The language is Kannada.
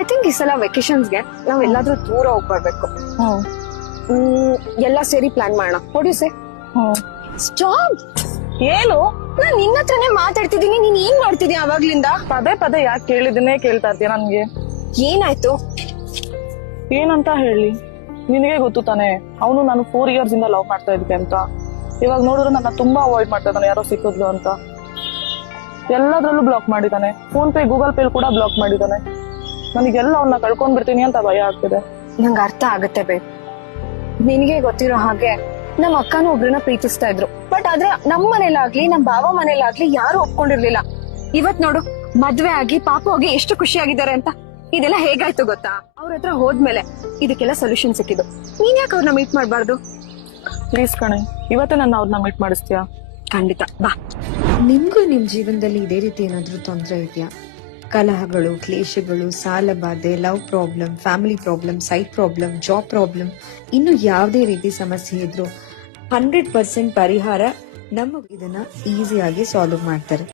ಐ ಥಿಂಕ್ ಈ ಸಲ ವೆಕೇಶನ್ಸ್ಗೆ ನಾವ್ ಎಲ್ಲಾದ್ರೂ ದೂರ ಹೋಗ್ಬರ್ಬೇಕು ಬರ್ಬೇಕು. ಹ್ಮ್ ಎಲ್ಲ ಸೇರಿ ಪ್ಲಾನ್ ಮಾಡೋಣ. ಹೊಡಿಸೆ ಸ್ಟಾಪ್. ಏನು ನಾನ್ ನಿನ್ನ ಹತ್ರನೇ ಮಾತಾಡ್ತಿದ್ದೀನಿ. ನೀನ್ ಏನ್ ಮಾಡ್ತಿದ್ಯಾ ಅವಾಗ್ಲಿಂದ? ಪದೇ ಪದೇ ಯಾಕೆ ಕೇಳಿದನ್ನೇ ಕೇಳ್ತಾ ಇರ್ತೀಯ ನನ್ಗೆ? ಏನಾಯ್ತು? ಏನಂತ ಹೇಳಿ. ನಿನಗೆ ಗೊತ್ತು ತಾನೆ ಅವನು ನಾನು ಫೋರ್ ಇಯರ್ಸ್ ಇಂದ ಲವ್ ಮಾಡ್ತಾ ಇದ್ದೆ ಅಂತ. ಇವಾಗ ನೋಡಿದ್ರೆ ನನ್ನ ತುಂಬಾ ಅವಾಯ್ಡ್ ಮಾಡ್ತಾ ಇದ್ದಾನೆ ಯಾರೋ ಸಿಕ್ಕಿದ್ಲು ಅಂತ. ಎಲ್ಲದ್ರಲ್ಲೂ ಬ್ಲಾಕ್ ಮಾಡಿದ್ದಾನೆ. ಫೋನ್ ಪೇ ಗೂಗಲ್ ಪೇ ಕೂಡ ಬ್ಲಾಕ್ ಮಾಡಿದ್ದಾನೆ. ನನಗೆಲ್ಲ ಅವನ್ನ ಕಳ್ಕೊಂಡ್ ಬಿಡ್ತೀನಿ ಅಂತ ಭಯ ಆಗ್ತಿದೆ. ನಂಗೆ ಅರ್ಥ ಆಗತ್ತೆ ಬೇಬ್. ನಿನಗೆ ಗೊತ್ತಿರೋ ಹಾಗೆ ನಮ್ಮ ಅಕ್ಕನೂ ಒಬ್ರನ್ನ ಪ್ರೀತಿಸ್ತಾ ಇದ್ರು. ಬಟ್ ಆದ್ರೆ ನಮ್ ಮನೇಲಾಗ್ಲಿ ನಮ್ ಬಾವ ಮನೇಲಾಗ್ಲಿ ಯಾರು ಒಪ್ಕೊಂಡಿರ್ಲಿಲ್ಲ. ಇವತ್ ನೋಡು ಮದ್ವೆ ಆಗಿ ಪಾಪ ಹೋಗಿ ಎಷ್ಟು ಖುಷಿಯಾಗಿದ್ದಾರೆ ಅಂತ. ಇದೆಲ್ಲ ಹೇಗಾಯ್ತು ಗೊತ್ತಾ? ಅವ್ರ ಹತ್ರ ಹೋದ್ಮೇಲೆ ಇದಕ್ಕೆಲ್ಲ ಸೊಲ್ಯೂಷನ್ ಸಿಕ್ಕಿದ್ದು. ನೀನ್ ಯಾಕೆ ಅವ್ರನ್ನ ಮೀಟ್ ಮಾಡ್ಬಾರ್ದು? ಪ್ಲೀಸ್ ಕಣೆ ಇವತ್ತೇ ನನ್ನ ಅವ್ರನ್ನ ಮೀಟ್ ಮಾಡಿಸ್ತೀಯಾ? ಖಂಡಿತ. ಬಾ. ನಿಮ್ಗೂ ನಿಮ್ ಜೀವನದಲ್ಲಿ ಇದೇ ರೀತಿ ಏನಾದ್ರೂ ತೊಂದರೆ ಇದೆಯಾ? ಕಲಹಗಳು, ಕ್ಲೇಶಗಳು, ಸಾಲಬಾಧೆ love problem family problem site problem job problem ಇನ್ನು ಯಾವುದೇ ರೀತಿ ಸಮಸ್ಯೆ ಇದ್ರು ಹಂಡ್ರೆಡ್ ಪರ್ಸೆಂಟ್ ಪರಿಹಾರ ನಮ್ಮ ಇದನ್ನ ಈಸಿಯಾಗಿ ಸಾಲ್ವ್ ಮಾಡ್ತಾರೆ.